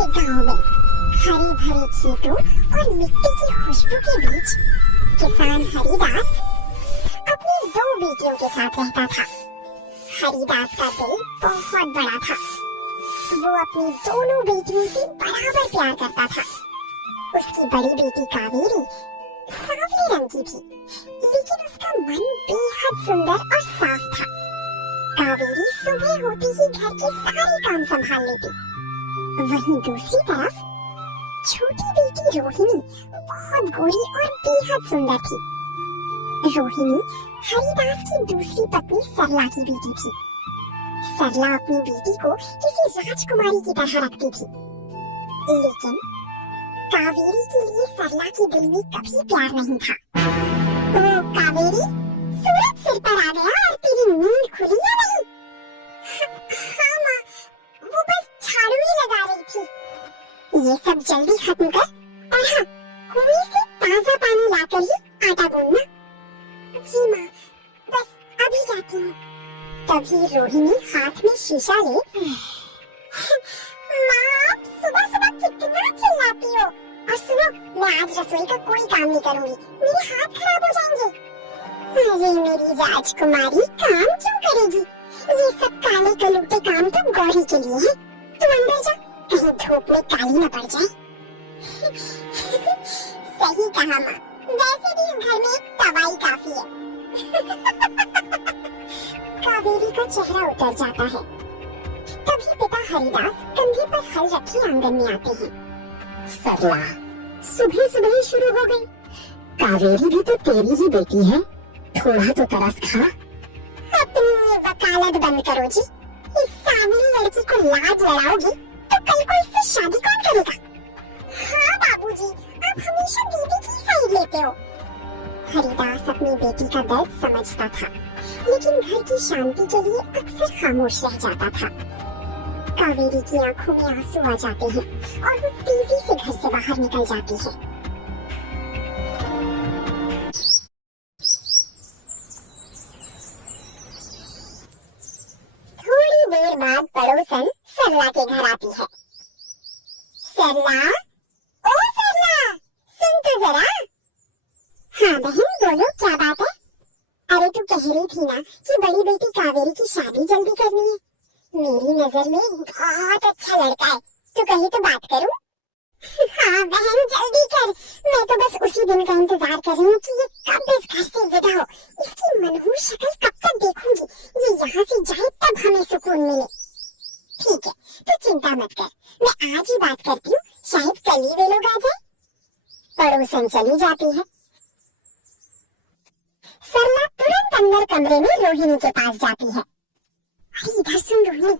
से गांव में हरे भरे खेतों और मिट्टी की खुशबू के बीच किसान हरिदास अपनी 2 बेटियों के साथ रहता था। हरिदास का दिल बहुत बड़ा था। वो अपनी दोनों बेटियों से बराबर प्यार करता था। उसकी बड़ी बेटी कावेरी सांवले रंग की थी, लेकिन उसका मन बेहद सुंदर और साफ था। कावेरी सुबह होते ही घर के सारे काम संभाल लेती। वहीं दूसरी तरफ छोटी बेटी रोहिणी बहुत गोरी और बेहद सुंदर थी। रोहिणी हरिदास की दूसरी पत्नी सरला की बेटी थी। सरला अपनी बेटी को किसी राजकुमारी की तरह रखती थी, लेकिन कावेरी के लिए सरला के दिल में कभी प्यार नहीं था। ओ कावेरी, सूरज सिर पर आ गया और तेरी नींद खुली या नहीं? हाँ माँ, वो बस झाड़ू ही लगा रही थी। ये सब जल्दी खत्म कर और हाँ, कुएं से ताजा पानी लाकर ही आटा गूंदना। जी माँ, बस अभी जाती हूँ। तभी रोहिणी हाथ में शीशा ले माँ, आप सुबह सुबह कितना चिल्लाती हो। और सुनो, मैं आज रसोई का कोई काम नहीं करूँगी, मेरे हाथ खराब हो जाएंगे। अरे मेरी राजकुमारी, काम क्यों करेगी? ये सब काले कलूटे काम तो गौरी के लिए है। तू अंदर जा, कहीं धूप में काली न पड़ जाए। सही कहा माँ, वैसे भी इस घर में एक दवाई काफी है। कावेरी का चेहरा उतर जाता है। तभी पिता हरिदास कंधे पर हल रखे आंगन में आते हैं। सरला, सुबह सुबह ही शुरू हो गई। कावेरी भी तो तेरी ही बेटी है, थोड़ा तो तरस खा। अपनी वकालत बंद करो जी। इस सांवली लड़की को लाड लड़ाओगी तो कल को इससे शादी कौन करेगा? हाँ बाबूजी, आप हमेशा दीदी की साइड लेते हो। हरिदास अपनी बेटी का दर्द समझता था, लेकिन घर की शांति के लिए अक्सर खामोश रह जाता था। कावेरी की आंखों में आंसू आ जाते हैं और वो तेजी से घर से बाहर निकल जाती है। थोड़ी देर बाद पड़ोसन सरला के घर आती है। सरला, ओ सरला, सुन तो जरा। हाँ बहन, बोलो क्या बात है? अरे तू कह रही थी ना कि बड़ी बेटी कावेरी की शादी जल्दी करनी है। मेरी नजर में बहुत अच्छा लड़का है, तू कही तो बात करूं? हाँ बहन, जल्दी कर। मैं तो बस उसी दिन का इंतजार कर रही हूँ कि ये कब इस घर से विदा हो। इसकी मनहूस शक्ल कब तक देखूंगी। ये यहाँ से जाए तब हमें सुकून मिले। ठीक है, तू चिंता मत कर, मैं आज ही बात करती हूँ, शायद कल ही वे लोग आ जाए। पड़ोसन चली जाती है। सरला तुरंत अंदर कमरे में रोहिणी के पास जाती है। अरे इधर सुन रोहिणी,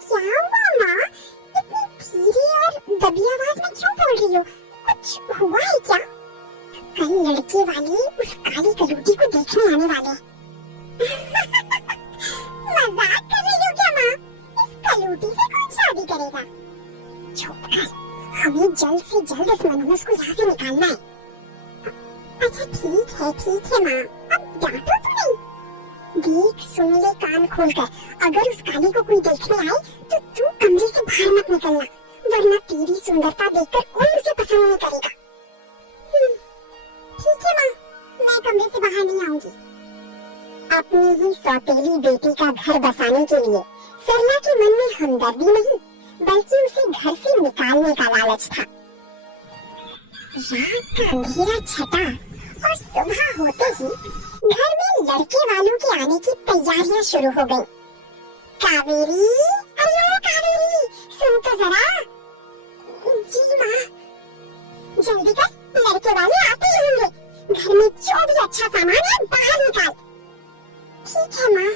क्या हुआ माँ? इतनी धीरे और दबी आवाज में क्यों बोल रही हो? कुछ हुआ है क्या? कल लड़के वाले उस काली कलूटी को देखने आने वाले हैं। मजाक कर रही हो क्या माँ? इस कलूटी से कौन शादी करेगा? चुप कर, हमें जल्द से जल्द इस मनहूस को यहाँ से निकालना है। अच्छा ठीक है माँ, अब डांटो तो नहीं। देख सुन ले कान खोलकर, अगर उस काली को कोई देखने आए तो तू कमरे से बाहर मत निकलना, वरना तेरी सुंदरता देखकर कोई उसे पसंद नहीं करेगा। ठीक है माँ, मैं कमरे से बाहर नहीं आऊंगी। अपनी ही सौतेली बेटी का घर बसाने के लिए सरला के मन में हमदर्दी नहीं, बल्कि उसे घर से निकालने का लालच था। रात का अंधेरा छटा और सुबह होते ही घर में लड़के वालों के आने की तैयारियां शुरू हो गईं। कावेरी, अरे ओ कावेरी, सुन तो जरा। जी माँ। जल्दी कर, लड़के वाले आते ही होंगे। घर में जो भी अच्छा सामान है बाहर निकाल। ठीक है माँ।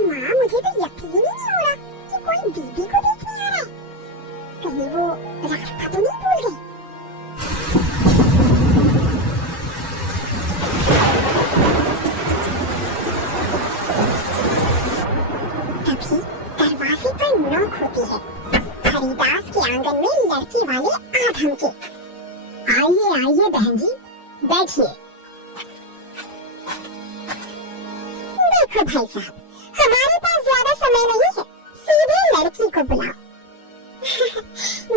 माँ, मुझे तो यकीन ही नहीं हो रहा कि कोई दीदी को देखने आ रहा है। कहीं वो रास्ता तो नहीं भूल गई? तभी दरवाजे पर नॉक होती है। हरिदास के आंगन में लड़के वाले आ धमके। आइए बहन जी, बैठिए। देखो भाई साहब, हमारे पास ज्यादा समय नहीं है, सीधे लड़के बुलाओ।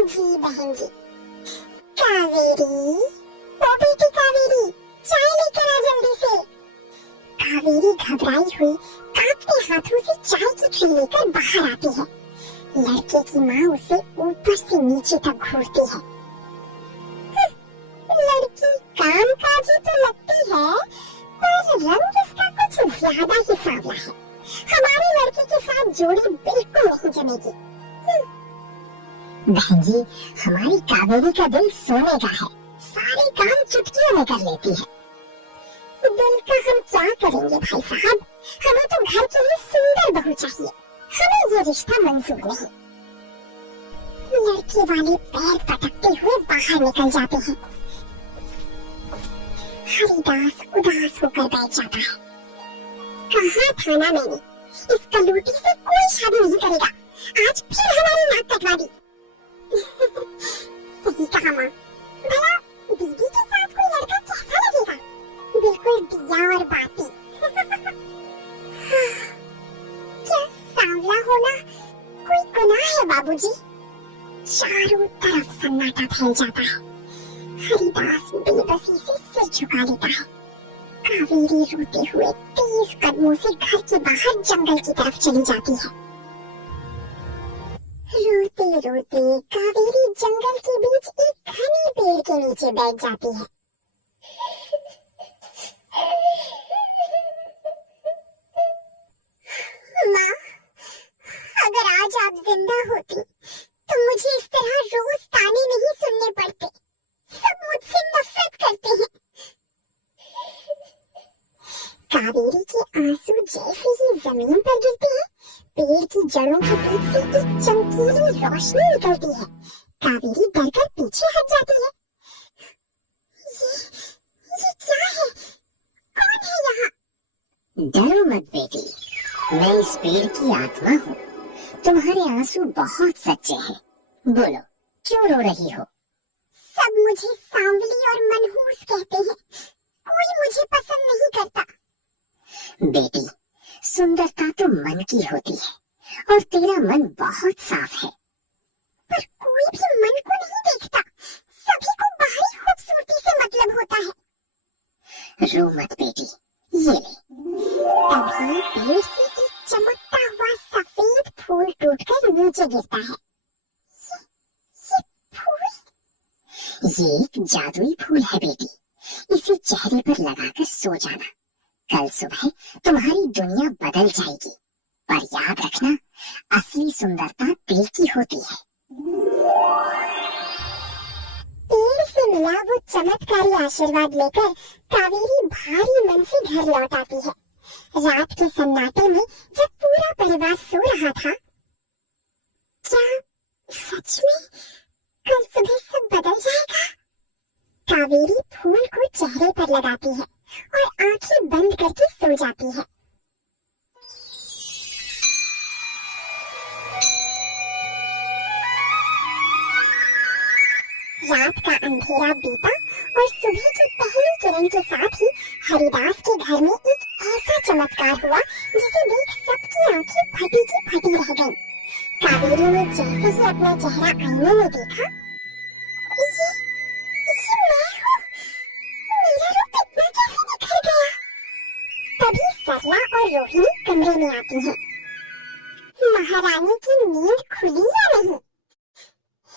जी बहन जी। कावेरी, ओ बेटी कावेरी, चाय लेकर आ जल्दी से। कावेरी घबराई हुई कांपते हाथों से चाय की ट्रे लेकर बाहर आती है। लड़के की माँ उसे ऊपर से नीचे तक घूरती है। लड़की कामकाजी तो लगती है, पर रंग इसका कुछ ज्यादा ही सांवला है। हमारे लड़के के साथ जोड़ी बिल्कुल नहीं जमेगी। बहन जी, हमारी कावेरी का दिल सोने का है, सारे काम चुटकियों में कर लेती है। दिल का हम क्या करेंगे भाई साहब, हमें तो घर के लिए सुंदर बहू चाहिए, हमें ये रिश्ता मंजूर नहीं। लड़के वाले पैर पटकते हुए बाहर निकल जाते हैं। हरिदास उदास होकर बैठ जाता है। कहा था ना मैंने, इस कलूटी से कोई शादी नहीं करेगा। आज फिर हमारी नाक कटवा दी। सही कहा माँ। भला दीदी के साथ कोई लड़का कैसा लगेगा? बिल्कुल दिया और बाती। क्या सांवला होना कोई गुनाह है बाबूजी? चारों तरफ सन्नाटा फैल जाता है। हरिदास बेबसी से सिर झुका लेता है। कावेरी रोते हुए तेज कदमों से घर के बाहर जंगल की तरफ चली जाती है। रोते रोते कावेरी जंगल के बीच एक घने पेड़ के नीचे बैठ जाती है। माँ, अगर आज आप जिंदा होती तो मुझे इस तरह रोज ताने नहीं सुनने पड़ते। सब मुझसे नफरत करते हैं। कावेरी के आंसू जैसे ही जमीन पर गिरते हैं, पेड़ की जड़ों के बीच से एक चमकीली रोशनी निकलती है। कावेरी डरकर पीछे हट जाती है। ये क्या है? कौन है यहाँ? डरो मत बेटी, मैं इस पेड़ की आत्मा हूँ। तुम्हारे आंसू बहुत सच्चे हैं। बोलो, क्यों रो रही हो? सब मुझे सांवली और मनहूस कहते हैं। कोई मुझे पसंद नहीं करता। बेटी, सुंदरता तो मन की होती है और तेरा मन बहुत साफ है। पर कोई भी मन को नहीं देखता। सभी को बाहरी खूबसूरती से मतलब होता है। रो मत बेटी, ये ले। तभी पेड़ से एक चमकता हुआ सफेद फूल टूटकर नीचे गिरता है। ये फूल? ये एक जादुई फूल है बेटी, इसे चेहरे पर लगाकर सो जाना। कल सुबह तुम्हारी दुनिया बदल जाएगी। पर याद रखना, असली सुंदरता दिल की होती है। पेड़ से मिला वो चमत्कारी आशीर्वाद लेकर कावेरी भारी मन से घर लौट आती है। रात के सन्नाटे में जब पूरा परिवार सो रहा था, क्या सच में कल सुबह सब बदल जाएगा? कावेरी फूल को चेहरे पर लगाती है और आंखें बंद करके सो जाती है। रात का अंधेरा बीता और सुबह की पहली किरण के साथ ही हरिदास के घर में एक ऐसा चमत्कार हुआ जिसे देख सबकी आंखें फटी की फटी रह गईं। कावेरी ने जैसे ही अपना चेहरा आईने में देखा, ये मैं हूँ। मेरा रूप इतना कैसे निखर गया? तभी सरला और रोहिणी कमरे में आती हैं। महारानी की नींद खुली या नहीं?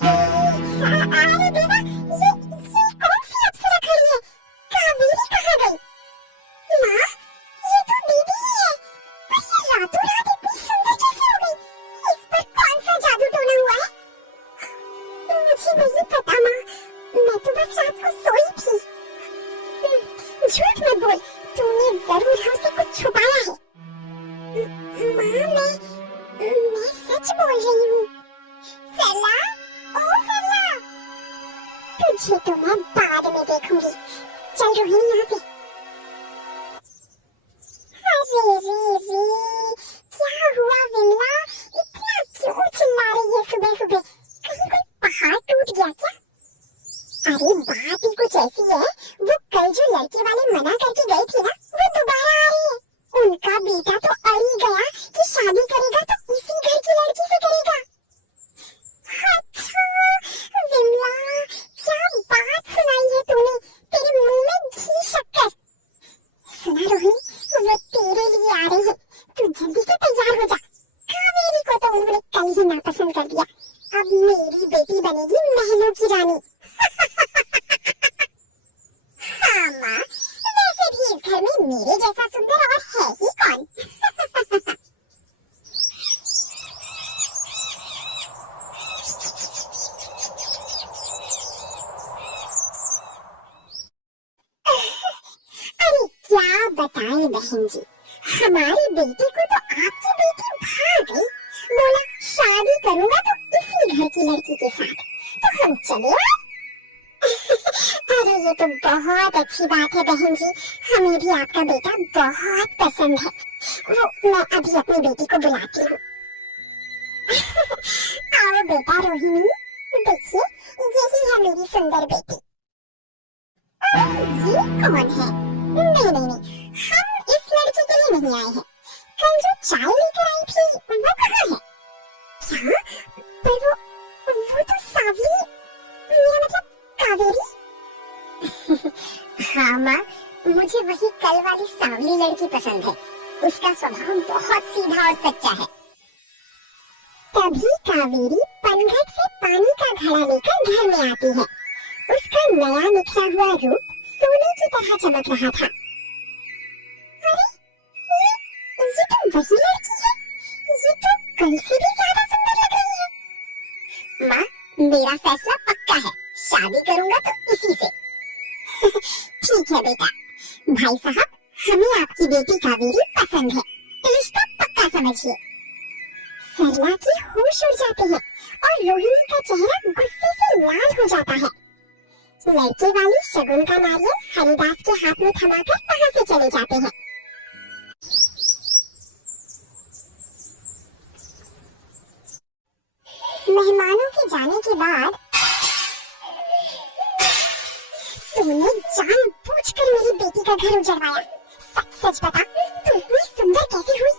अरे देवा, ये कौन सी अप्सरा खड़ी है? कावेरी कहाँ गई? माँ, ये तो दीदी ही है। पर ये रातों रात इतनी सुंदर कैसे हो गई? इस पर कौन सा जादू टोना हुआ है? मुझे नहीं पता माँ, मैं तो बस रात को सोई थी। झूठ मत बोल, तूने जरूर हमसे कुछ छुपाया है। माँ, मैं सच बोल रही हूँ। सरला, ओ सरला, तुझे तो मैं बाद में देखूंगी। चल रोहिणी यहाँ से। अरे रे रे, क्या हुआ विमला? इतना क्यों चिल्ला रही है सुबह सुबह? कहीं कोई पहाड़ टूट गया क्या? अरे बात ही कुछ ऐसी है, वो कल जो लड़के वाले मना करके गए थे ना, वो दोबारा आ रहे हैं। उनका बेटा तो अड़ ही गया कि शादी करेगा तो इसी घर की लड़की से करेगा। मुझे नापसंद कर दिया। अब मेरी बेटी बनेगी महलों की रानी। हाँ माँ, वैसे भी इस घर में मेरे जैसा सुंदर और है ही कौन। अरे क्या बताएं बहन जी, हमारी बेटी को तो आपकी बेटी भाग गई। बोला शादी करूंगा तो इसी घर की लड़की के साथ, तो हम चले आए। अरे ये तो बहुत अच्छी बात है बहन जी, हमें भी आपका बेटा बहुत पसंद है। वो मैं अभी अपनी बेटी को बुलाती हूँ। आओ बेटा रोहिणी, देखिए यही है मेरी सुंदर बेटी। ये कौन है? नहीं नहीं नहीं, हम इस लड़की के लिए नहीं आए हैं। कल जो चाय लेकर आई थी वो कहाँ है? क्या? पर वो तो सावली, मेरा मतलब कावेरी। हाँ माँ, मुझे वही कल वाली सावली लड़की पसंद है। उसका स्वभाव बहुत सीधा और सच्चा है। तभी कावेरी पनघट से पानी का घड़ा लेकर घर में आती है। उसका नया निखरा हुआ रूप सोने की तरह चमक रहा था। अरे ये तो वही लड़की है। ये तो कल से भी ज्यादा सुंदर लग रही है। माँ, मेरा फैसला पक्का है, शादी करूंगा तो इसी से। ठीक है बेटा। भाई साहब, हमें आपकी बेटी कावेरी पसंद है, रिश्ता पक्का समझिए। सरला के होश उड़ जाते हैं और रोहिणी का चेहरा गुस्से से लाल हो जाता है। लड़के वाली शगुन का नारियल हरिदास के हाथ में थमाकर वहां से चले जाते हैं। मेहमानों के जाने के बाद तूने जानबूझकर मेरी बेटी का घर उजड़वाया। सच सच बता, तू इतनी सुंदर कैसे हुई?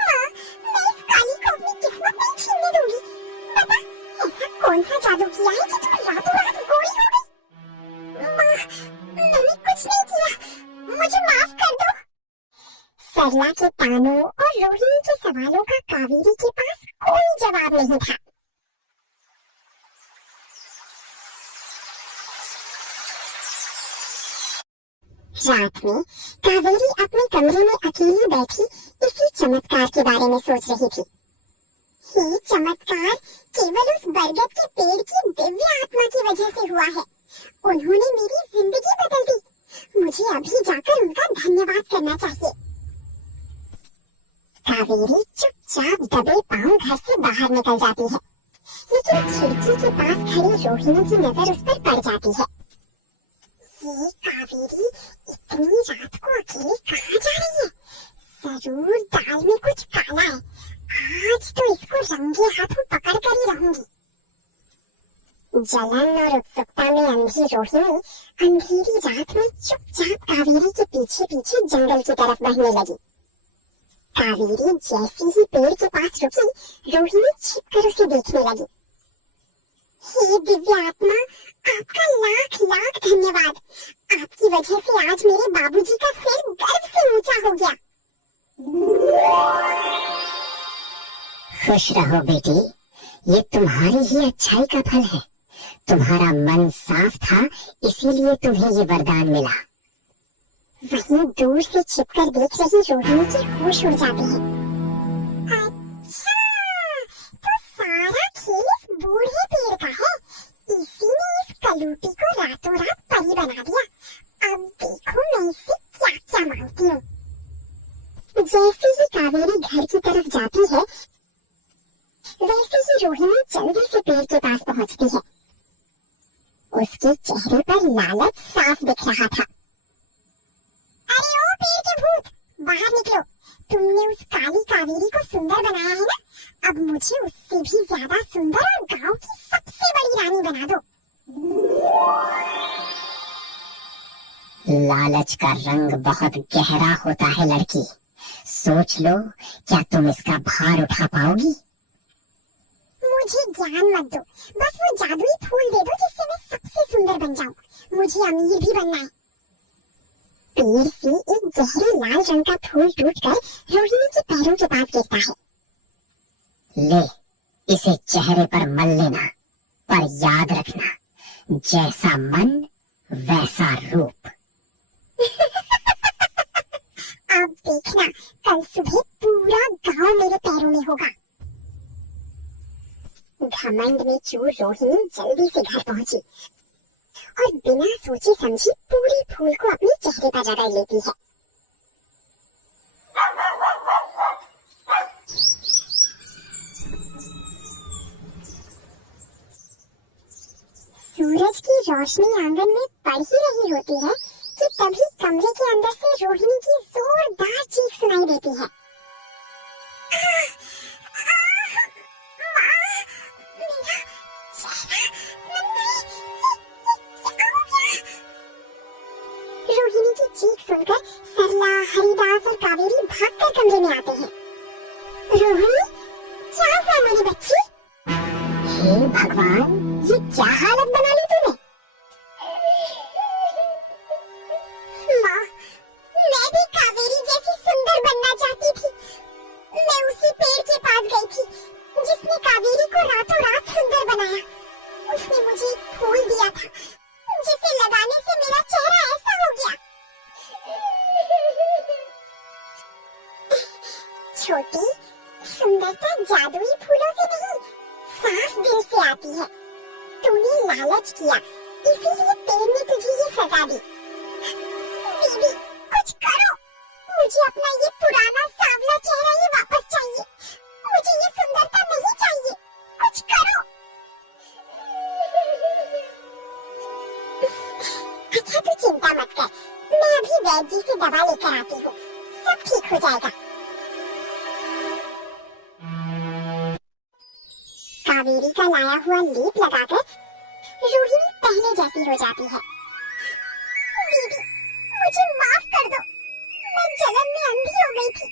माँ, मैं इस काली को अपनी किस्मत नहीं छीनने दूंगी। बता, ऐसा कौन सा जादू किया है कि तू रातों रात गोरी हो गई? माँ, मैंने कुछ नहीं किया, मुझे माफ कर दो। सरला के तानों और रोहिणी के सवालों का कावेरी के पास कोई जवाब नहीं था। रात में कावेरी अपने कमरे में अकेली बैठी इसी चमत्कार के बारे में सोच रही थी। ये चमत्कार केवल उस बरगद के पेड़ की दिव्य आत्मा की वजह से हुआ है। उन्होंने मेरी जिंदगी बदल दी। मुझे अभी जाकर उनका धन्यवाद करना चाहिए। कावेरी चुपचाप दबे पांव घर से बाहर निकल जाती है, लेकिन खिड़की के पास खड़ी रोहिणी की नजर उस पर पड़ जाती है। ये कावेरी इतनी रात को अकेले कहाँ जा रही है? जरूर दाल में कुछ काला है। आज तो इसको रंगे हाथों पकड़ कर ही रहूंगी। जलन और उत्सुकता में अंधी रोहिणी अंधेरी रात में चुपचाप कावेरी के पीछे पीछे जंगल की तरफ बढ़ने लगी। कावेरी जैसे ही पेड़ के पास रुकी, रोहिणी छिपकर उसे देखने लगी। हे दिव्य आत्मा, आपका लाख लाख धन्यवाद। आपकी वजह से आज मेरे बाबूजी का सिर गर्व से ऊंचा हो गया। खुश रहो बेटी, ये तुम्हारी ही अच्छाई का फल है। तुम्हारा मन साफ था, इसीलिए तुम्हें ये वरदान मिला। वहीं दूर से छिपकर देख रही रोहिणी के होश उड़ जाते हैं। अच्छा, तो सारा खेल इस बूढ़े पेड़ का है। इसी ने इस कलूटी को रातों रात परी बना दिया। अब देखो मैं इससे क्या क्या मांगती हूँ। जैसे ही कावेरी घर की तरफ जाती है, वैसे ही रोहिणी जल्दी से पेड़ के पास पहुँचती है। उसके चेहरे पर लालच साफ दिख रहा था। अरे ओ पेड़ के भूत, बाहर निकलो। तुमने उस काली कावेरी को सुंदर बनाया है ना, अब मुझे उससे भी ज्यादा सुंदर और गांव की सबसे बड़ी रानी बना दो। लालच का रंग बहुत गहरा होता है लड़की, सोच लो, क्या तुम इसका भार उठा पाओगी? मुझे ज्ञान मत दो, बस वो जादुई फूल दे दो जिससे मैं सबसे सुंदर बन जाऊं। मुझे अमीर भी बनना है। पेड़ से एक गहरे लाल रंग का फूल टूटकर रोहिणी के पैरों के पास गिरता है। ले, इसे चेहरे पर मल लेना, पर याद रखना, जैसा मन वैसा रूप। अब देखना, कल सुबह पूरा गांव मेरे पैरों में होगा। घमंड में चूर रोहिणी जल्दी से घर पहुंची और बिना सोची समझी पूरी फूल को अपने चेहरे पर रगड़ लेती है। सूरज की रोशनी आंगन में पड़ ही रही होती है कि तभी कमरे के अंदर से रोहिणी की जोरदार चीख सुनाई देती है। रोहिणी की चीख सुनकर सरला, हरिदास और कावेरी भागकर कमरे में आते हैं। रोहिणी, क्या हुआ मेरी बच्ची? हे भगवान, ये क्या हालत बना ली तूने? माँ, मैं भी कावेरी जैसी सुंदर बनना चाहती थी। मैं उसी पेड़ के पास गई थी जिसने कावेरी को रातों रात सुंदर बनाया। उसने मुझे एक फूल दिया था जिसे लगाने से मेरा चेहरा ऐसा हो गया। छोटी, सुंदरता जादुई फूलों से नहीं, साफ दिल से आती है। तूने लालच किया, इसीलिए पेड़ ने तुझे ये सजा दी। दीदी, कुछ करो, मुझे अपना ये पुराना सांवला चेहरा ही वापस चाहिए। मुझे ये सुंदरता नहीं चाहिए, कुछ करो। अच्छा, तू चिंता मत कर, मैं अभी वैद्य जी से दवा लेकर आती हूँ, सब ठीक हो जाएगा। कावेरी का लाया हुआ लेप लगाकर रोहिणी पहले जैसी हो जाती है। दीदी, मुझे माफ कर दो, मैं जलन में अंधी हो गई थी।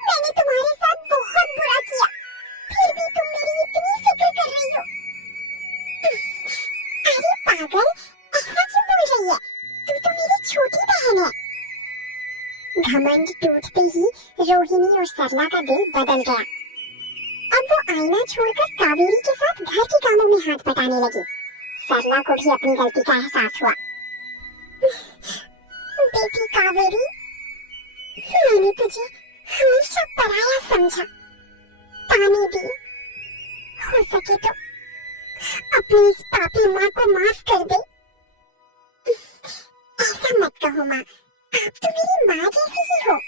मैंने तुम्हारे साथ बहुत बुरा किया, फिर भी तुम मेरी इतनी फिक्र कर रही हो। अरे पागल, ऐसा क्यों बोल रही है? तू तो मेरी छोटी बहन है। घमंड टूटते ही रोहिणी और सरला का दिल बदल गया। अब वो आईना छोड़कर कावेरी के साथ घर के कामों में हाथ बटाने लगी। सरला को भी अपनी गलती का एहसास हुआ। बेटी कावेरी, मैंने तुझे हमेशा पराया समझा, ताने दी। हो सके तो अपनी इस पापी माँ को माफ कर दे। ऐसा मत कहो माँ, आप तो मेरी माँ जैसी ही हो।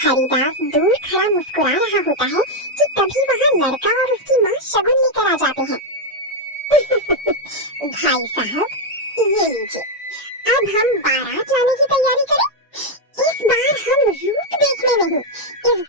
हरिदास दूर खड़ा मुस्कुरा रहा होता है कि तभी वहाँ लड़का और उसकी माँ शगुन लेकर आ जाते हैं। भाई साहब, ये लीजिए, अब हम बारात लाने की तैयारी करें। इस बार हम रूप देखने नहीं, इस